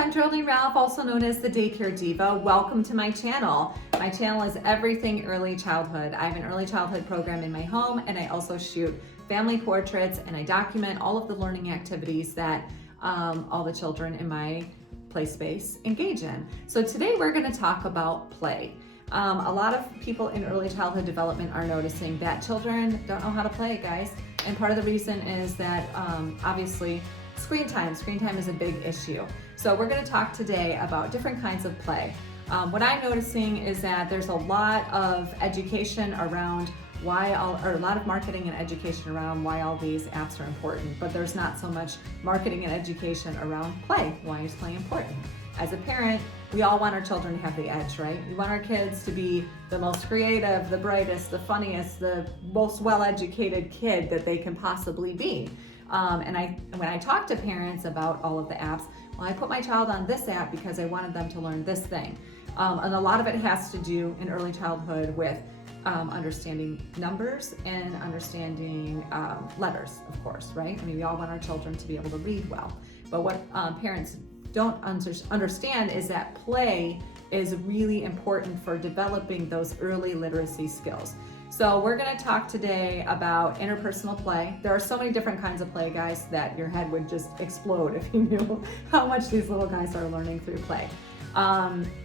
I'm Geraldine Ralph, also known as the Daycare Diva. Welcome to my channel. My channel is everything early childhood. I have an early childhood program in my home, and I also shoot family portraits, and I document all of the learning activities that all the children in my play space engage in. So today we're going to talk about play. A lot of people in early childhood development are noticing that children don't know how to play, guys. And part of the reason is that obviously screen time is a big issue. So we're going to talk today about different kinds of play. What I'm noticing is that there's a lot of education around a lot of marketing and education around why all these apps are important, but there's not so much marketing and education around play. Why is play important? As a parent, we all want our children to have the edge, right? We want our kids to be the most creative, the brightest, the funniest, the most well-educated kid that they can possibly be. And when I talk to parents about all of the apps, well, I put my child on this app because I wanted them to learn this thing. And a lot of it has to do in early childhood with understanding numbers and understanding letters, of course, right? I mean, we all want our children to be able to read well. But what parents don't understand is that play is really important for developing those early literacy skills. So we're going to talk today about interpersonal play. There are so many different kinds of play, guys, that your head would just explode if you knew how much these little guys are learning through play.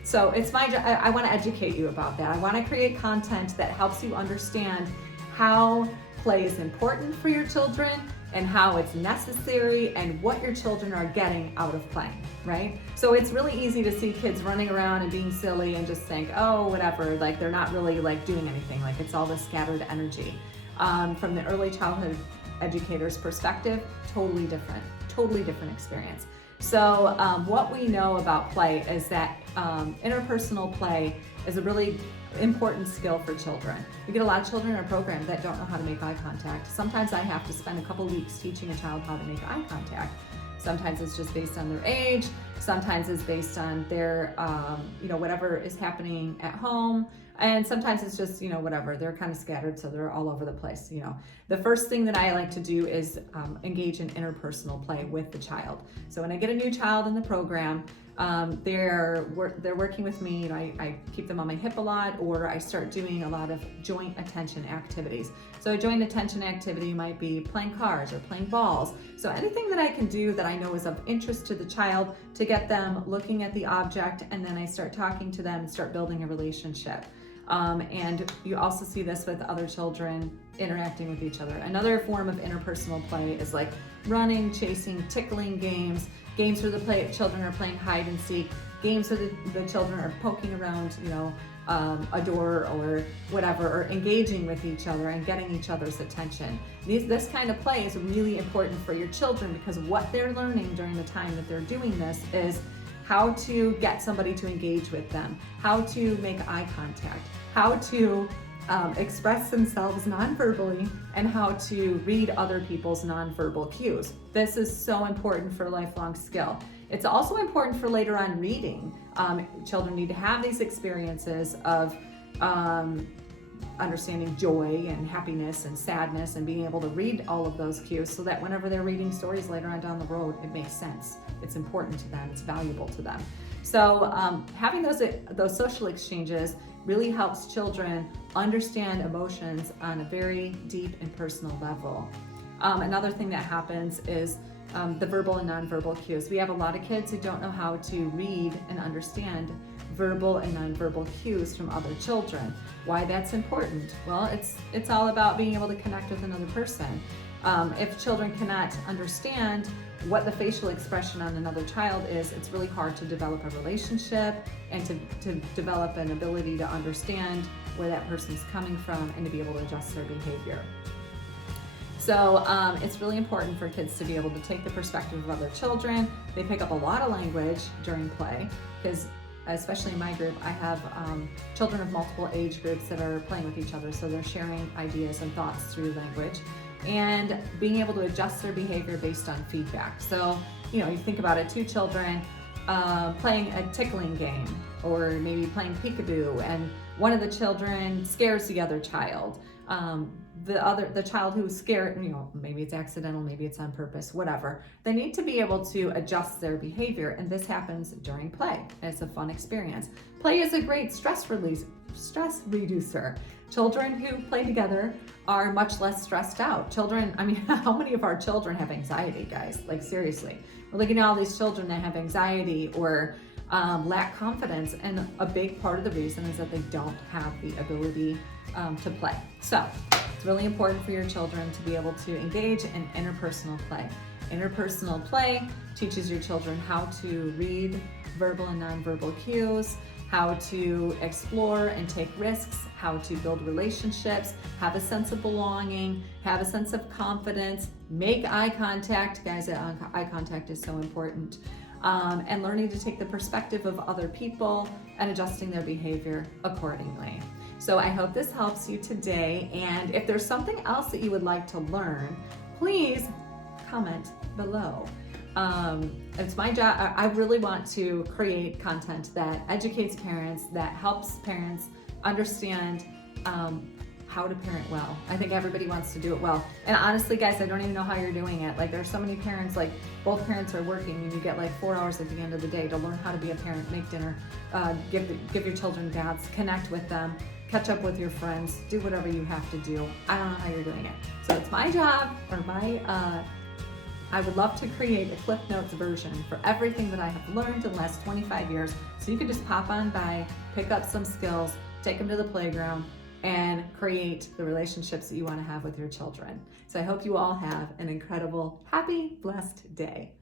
So it's my job. I want to educate you about that. I want to create content that helps you understand how play is important for your children and how it's necessary and what your children are getting out of playing, right? So it's really easy to see kids running around and being silly and just think, oh, whatever, like they're not really like doing anything, like it's all this scattered energy. From the early childhood educator's perspective, totally different experience. So what we know about play is that interpersonal play is a really important skill for children. We get a lot of children in our program that don't know how to make eye contact. Sometimes I have to spend a couple weeks teaching a child how to make eye contact. Sometimes it's just based on their age. Sometimes it's based on their, whatever is happening at home. And sometimes it's just, whatever, they're kind of scattered, so they're all over the place. The first thing that I like to do is engage in interpersonal play with the child. So when I get a new child in the program, they're working with me. I keep them on my hip a lot, or I start doing a lot of joint attention activities. So a joint attention activity might be playing cards or playing balls. So anything that I can do that I know is of interest to the child to get them looking at the object, and then I start talking to them and start building a relationship. And you also see this with other children interacting with each other. Another form of interpersonal play is like running, chasing, tickling games where the children are playing hide and seek, games where the children are poking around, a door or whatever, or engaging with each other and getting each other's attention. This kind of play is really important for your children because what they're learning during the time that they're doing this is how to get somebody to engage with them, how to make eye contact, how to express themselves non-verbally, and how to read other people's non-verbal cues. This is so important for a lifelong skill. It's also important for later on reading. Children need to have these experiences of understanding joy and happiness and sadness and being able to read all of those cues so that whenever they're reading stories later on down the road, it makes sense. It's important to them. It's valuable to them. So having those social exchanges really helps children understand emotions on a very deep and personal level. Another thing that happens is the verbal and nonverbal cues. We have a lot of kids who don't know how to read and understand verbal and nonverbal cues from other children. Why that's important? Well, it's all about being able to connect with another person. If children cannot understand what the facial expression on another child is, it's really hard to develop a relationship and to develop an ability to understand where that person's coming from and to be able to adjust their behavior. So it's really important for kids to be able to take the perspective of other children. They pick up a lot of language during play because especially in my group, I have children of multiple age groups that are playing with each other, so they're sharing ideas and thoughts through language and being able to adjust their behavior based on feedback. So, you think about it, two children playing a tickling game or maybe playing peekaboo, and one of the children scares the other child. The child who's scared, maybe it's accidental, maybe it's on purpose, whatever. They need to be able to adjust their behavior, and this happens during play. It's a fun experience. Play is a great stress reducer. Children who play together are much less stressed out. How many of our children have anxiety, guys? Like, seriously. We're looking at all these children that have anxiety or lack confidence, and a big part of the reason is that they don't have the ability to play. So it's really important for your children to be able to engage in interpersonal play. Interpersonal play teaches your children how to read verbal and nonverbal cues, how to explore and take risks, how to build relationships, have a sense of belonging, have a sense of confidence, make eye contact. Guys, eye contact is so important. And learning to take the perspective of other people and adjusting their behavior accordingly. So I hope this helps you today. And if there's something else that you would like to learn, please comment below. It's my job. I really want to create content that educates parents, that helps parents understand how to parent well. I think everybody wants to do it well. And honestly, guys, I don't even know how you're doing it. Like, there's so many parents, like both parents are working, and you get like 4 hours at the end of the day to learn how to be a parent, make dinner, give your children baths, connect with them, catch up with your friends, do whatever you have to do. I don't know how you're doing it. So it's my job, or I would love to create a Cliff Notes version for everything that I have learned in the last 25 years. So you can just pop on by, pick up some skills, take them to the playground, and create the relationships that you want to have with your children. So I hope you all have an incredible, happy, blessed day.